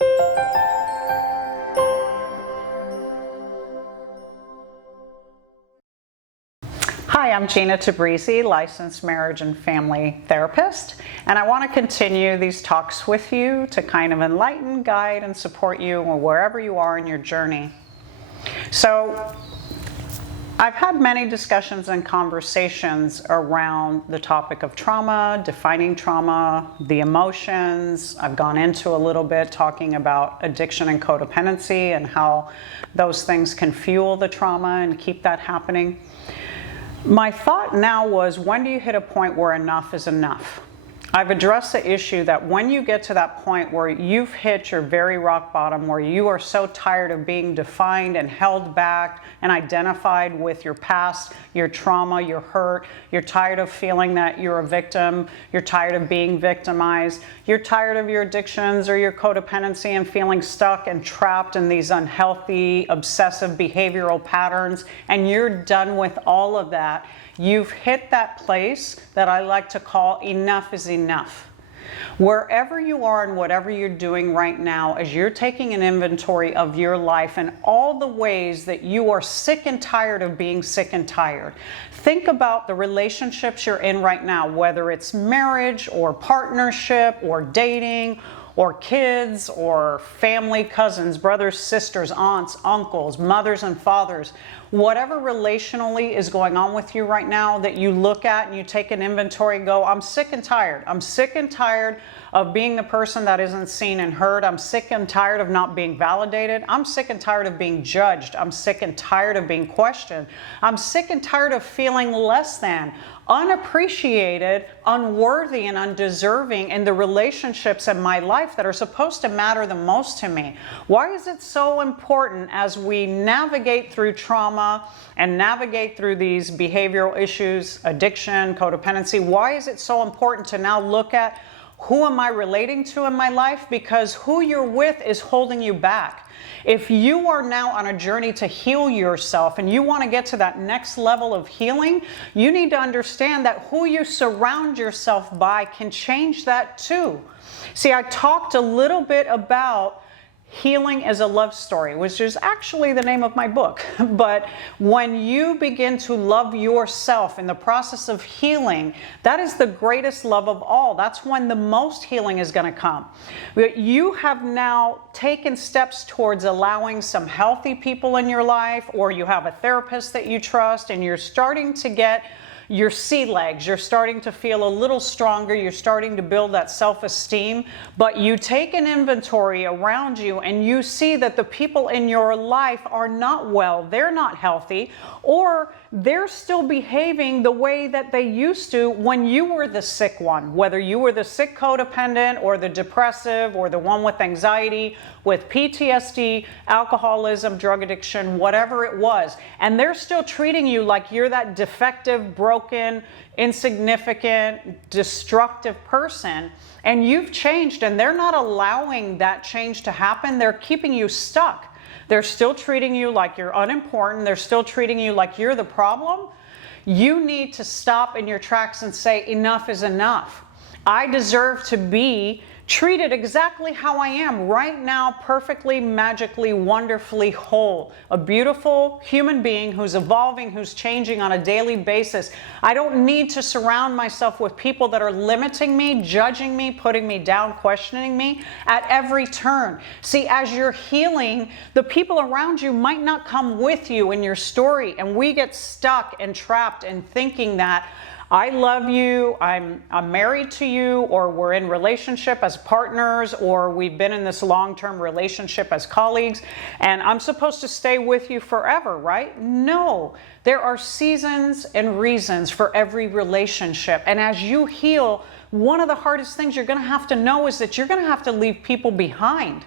Hi, I'm Gina Tabrisi, licensed marriage and family therapist, and I want to continue these talks with you to kind of enlighten, guide, and support you wherever you are in your journey. So, I've had many discussions and conversations around the topic of trauma, defining trauma, the emotions. I've gone into a little bit talking about addiction and codependency and how those things can fuel the trauma and keep that happening. My thought now was, when do you hit a point where enough is enough? I've addressed the issue that when you get to that point where you've hit your very rock bottom, where you are so tired of being defined and held back and identified with your past, your trauma, your hurt, you're tired of feeling that you're a victim, you're tired of being victimized, you're tired of your addictions or your codependency and feeling stuck and trapped in these unhealthy, obsessive behavioral patterns, and you're done with all of that. You've hit that place that I like to call enough is enough. Wherever you are and whatever you're doing right now, as you're taking an inventory of your life and all the ways that you are sick and tired of being sick and tired, think about the relationships you're in right now, whether it's marriage or partnership or dating or kids or family, cousins, brothers, sisters, aunts, uncles, mothers and fathers. Whatever relationally is going on with you right now that you look at and you take an inventory and go, I'm sick and tired. I'm sick and tired of being the person that isn't seen and heard. I'm sick and tired of not being validated. I'm sick and tired of being judged. I'm sick and tired of being questioned. I'm sick and tired of feeling less than, unappreciated, unworthy, and undeserving in the relationships in my life that are supposed to matter the most to me. Why is it so important as we navigate through trauma and navigate through these behavioral issues, addiction, codependency? Why is it so important to now look at who am I relating to in my life? Because who you're with is holding you back. If you are now on a journey to heal yourself and you want to get to that next level of healing, you need to understand that who you surround yourself by can change that too. See, I talked a little bit about Healing is a Love Story, which is actually the name of my book. But when you begin to love yourself in the process of healing, that is the greatest love of all. That's when the most healing is going to come. You have now taken steps towards allowing some healthy people in your life, or you have a therapist that you trust, and you're starting to get your sea legs, you're starting to feel a little stronger, you're starting to build that self-esteem, but you take an inventory around you and you see that the people in your life are not well, they're not healthy, or they're still behaving the way that they used to when you were the sick one, whether you were the sick codependent or the depressive or the one with anxiety, with PTSD, alcoholism, drug addiction, whatever it was. And they're still treating you like you're that defective, broken, insignificant, destructive person. And you've changed, and they're not allowing that change to happen. They're keeping you stuck. They're still treating you like you're unimportant. They're still treating you like you're the problem. You need to stop in your tracks and say, enough is enough. I deserve to be treated exactly how I am right now, perfectly, magically, wonderfully whole. A beautiful human being who's evolving, who's changing on a daily basis. I don't need to surround myself with people that are limiting me, judging me, putting me down, questioning me at every turn. See, as you're healing, the people around you might not come with you in your story, and we get stuck and trapped in thinking that I love you, I'm married to you, or we're in relationship as partners, or we've been in this long-term relationship as colleagues, and I'm supposed to stay with you forever, right? No, there are seasons and reasons for every relationship. And as you heal, one of the hardest things you're going to have to know is that you're going to have to leave people behind.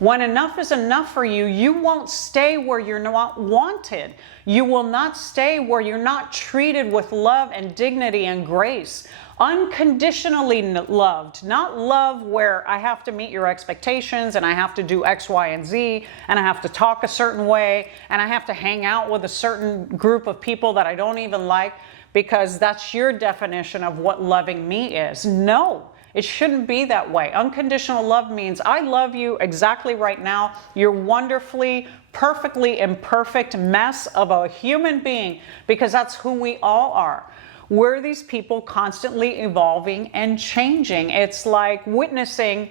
When enough is enough for you, you won't stay where you're not wanted. You will not stay where you're not treated with love and dignity and grace. Unconditionally loved, not love where I have to meet your expectations and I have to do X, Y, and Z, and I have to talk a certain way, and I have to hang out with a certain group of people that I don't even like because that's your definition of what loving me is. No. It shouldn't be that way. Unconditional love means I love you exactly right now. You're wonderfully, perfectly imperfect mess of a human being, because that's who we all are. We're these people constantly evolving and changing. It's like witnessing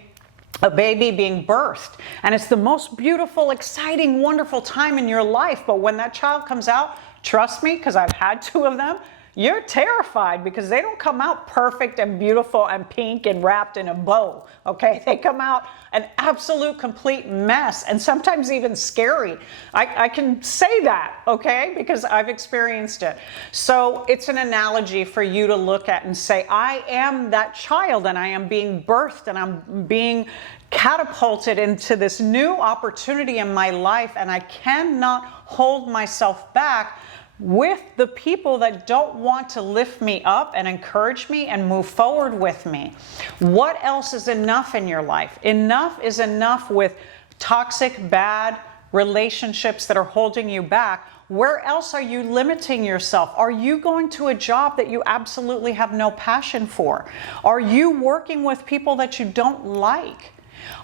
a baby being birthed, and it's the most beautiful, exciting, wonderful time in your life. But when that child comes out, trust me, because I've had two of them, you're terrified, because they don't come out perfect and beautiful and pink and wrapped in a bow, okay? They come out an absolute complete mess, and sometimes even scary. I can say that, okay? Because I've experienced it. So it's an analogy for you to look at and say, I am that child, and I am being birthed, and I'm being catapulted into this new opportunity in my life, and I cannot hold myself back with the people that don't want to lift me up and encourage me and move forward with me. What else is enough in your life? Enough is enough with toxic, bad relationships that are holding you back. Where else are you limiting yourself? Are you going to a job that you absolutely have no passion for? Are you working with people that you don't like?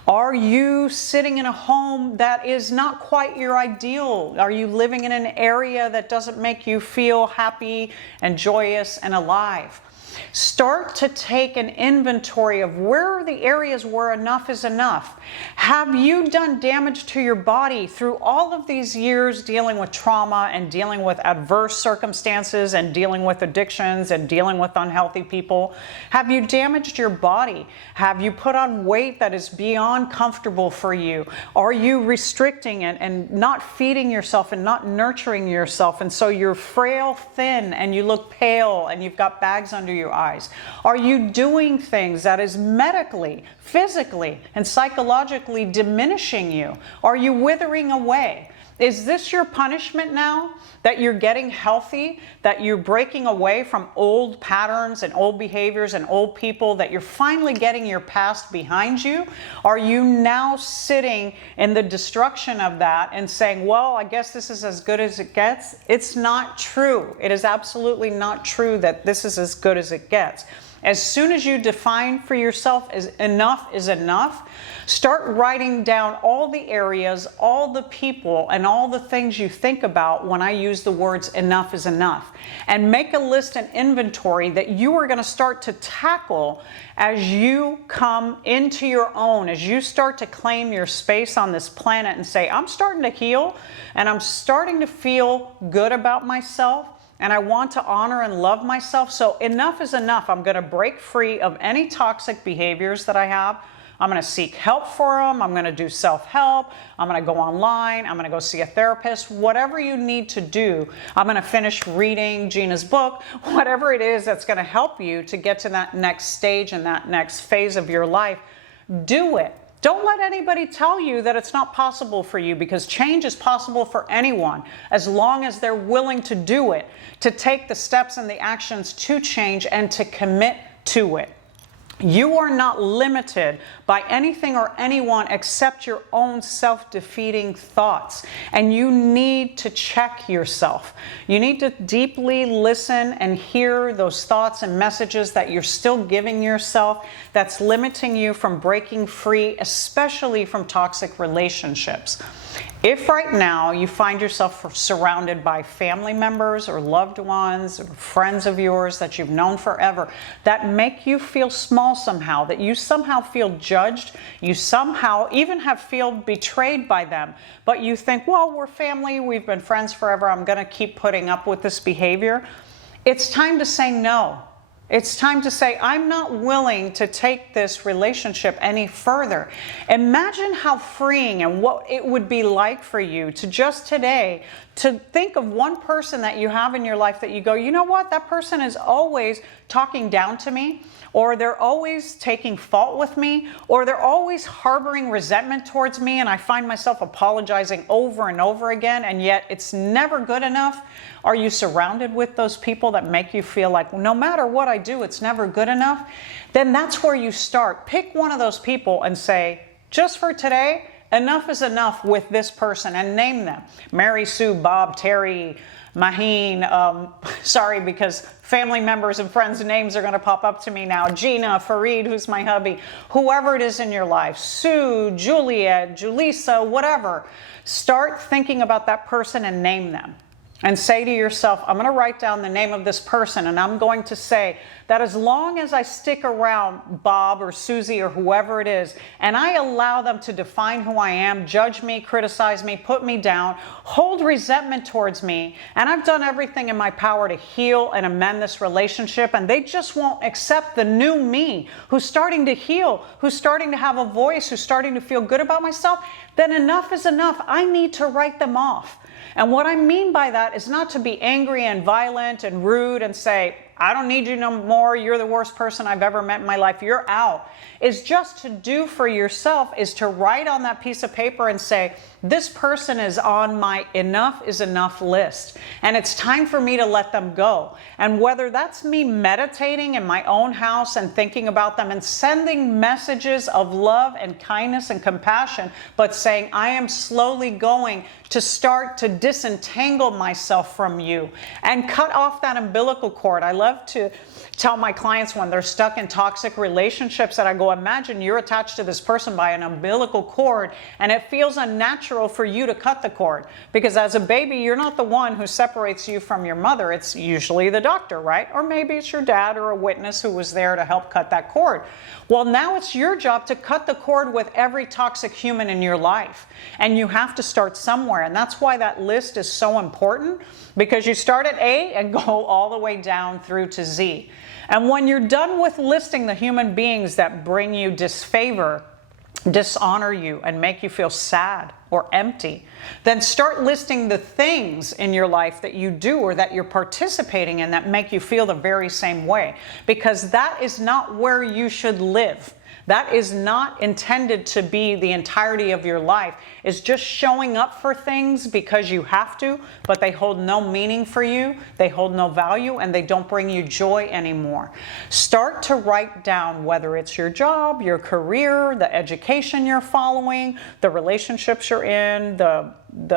Are you sitting in a home that is not quite your ideal? Are you living in an area that doesn't make you feel happy and joyous and alive? Start to take an inventory of where are the areas where enough is enough. Have you done damage to your body through all of these years dealing with trauma and dealing with adverse circumstances and dealing with addictions and dealing with unhealthy people? Have you damaged your body? Have you put on weight that is beyond comfortable for you? Are you restricting it and not feeding yourself and not nurturing yourself, and so you're frail, thin, and you look pale and you've got bags under your eyes? Are you doing things that is medically, physically, and psychologically diminishing you? Are you withering away? Is this your punishment now? That you're getting healthy? That you're breaking away from old patterns and old behaviors and old people? That you're finally getting your past behind you? Are you now sitting in the destruction of that and saying, well, I guess this is as good as it gets? It's not true. It is absolutely not true that this is as good as it gets. As soon as you define for yourself as enough is enough, start writing down all the areas, all the people, and all the things you think about when I use the words enough is enough. And make a list and inventory that you are going to start to tackle as you come into your own, as you start to claim your space on this planet and say, I'm starting to heal and I'm starting to feel good about myself. And I want to honor and love myself. So enough is enough. I'm going to break free of any toxic behaviors that I have. I'm going to seek help for them. I'm going to do self-help. I'm going to go online. I'm going to go see a therapist. Whatever you need to do. I'm going to finish reading Gina's book. Whatever it is that's going to help you to get to that next stage and that next phase of your life, do it. Don't let anybody tell you that it's not possible for you, because change is possible for anyone as long as they're willing to do it, to take the steps and the actions to change and to commit to it. You are not limited by anything or anyone except your own self-defeating thoughts. And you need to check yourself. You need to deeply listen and hear those thoughts and messages that you're still giving yourself that's limiting you from breaking free, especially from toxic relationships. If right now you find yourself surrounded by family members or loved ones or friends of yours that you've known forever that make you feel small somehow, that you somehow feel judged, you somehow even feel betrayed by them, but you think, well, we're family, we've been friends forever, I'm going to keep putting up with this behavior, it's time to say no. It's time to say, I'm not willing to take this relationship any further. Imagine how freeing and what it would be like for you to just today to think of one person that you have in your life that you go, you know what, that person is always talking down to me, or they're always taking fault with me, or they're always harboring resentment towards me, and I find myself apologizing over and over again, and yet it's never good enough. Are you surrounded with those people that make you feel like no matter what I do, it's never good enough? Then that's where you start. Pick one of those people and say, just for today, enough is enough with this person, and name them. Mary, Sue, Bob, Terry, Maheen, sorry, because family members and friends' names are going to pop up to me now. Gina, Fareed, who's my hubby, whoever it is in your life, Sue, Juliet, Julissa, whatever. Start thinking about that person and name them. And say to yourself, I'm going to write down the name of this person, and I'm going to say that as long as I stick around Bob or Susie or whoever it is, and I allow them to define who I am, judge me, criticize me, put me down, hold resentment towards me, and I've done everything in my power to heal and amend this relationship, and they just won't accept the new me who's starting to heal, who's starting to have a voice, who's starting to feel good about myself, then enough is enough. I need to write them off. And what I mean by that is not to be angry and violent and rude and say, I don't need you no more. You're the worst person I've ever met in my life. You're out. Is just to do for yourself is to write on that piece of paper and say, this person is on my enough is enough list. And it's time for me to let them go. And whether that's me meditating in my own house and thinking about them and sending messages of love and kindness and compassion, but saying, I am slowly going to start to disentangle myself from you and cut off that umbilical cord. I love to tell my clients when they're stuck in toxic relationships that I go, imagine you're attached to this person by an umbilical cord and it feels unnatural for you to cut the cord, because as a baby you're not the one who separates you from your mother. It's usually the doctor, right? Or maybe it's your dad or a witness who was there to help cut that cord. Well, now it's your job to cut the cord with every toxic human in your life, and you have to start somewhere. And that's why that list is so important, because you start at A and go all the way down through to Z. And when you're done with listing the human beings that bring you disfavor, dishonor you, and make you feel sad or empty, then start listing the things in your life that you do or that you're participating in that make you feel the very same way, because that is not where you should live. That is not intended to be the entirety of your life. It's just showing up for things because you have to, but they hold no meaning for you, they hold no value, and they don't bring you joy anymore. Start to write down whether it's your job, your career, the education you're following, the relationships you're in, the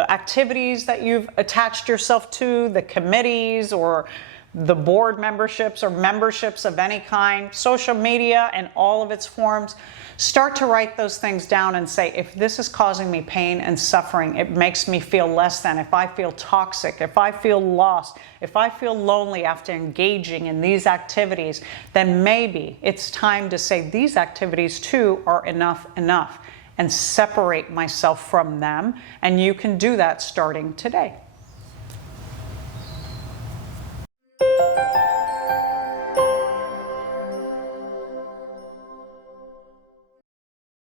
activities that you've attached yourself to, the committees or the board memberships or memberships of any kind, social media and all of its forms. Start to write those things down and say, if this is causing me pain and suffering, it makes me feel less than, if I feel toxic, if I feel lost, if I feel lonely after engaging in these activities, then maybe it's time to say these activities too are enough, and separate myself from them. And you can do that starting today.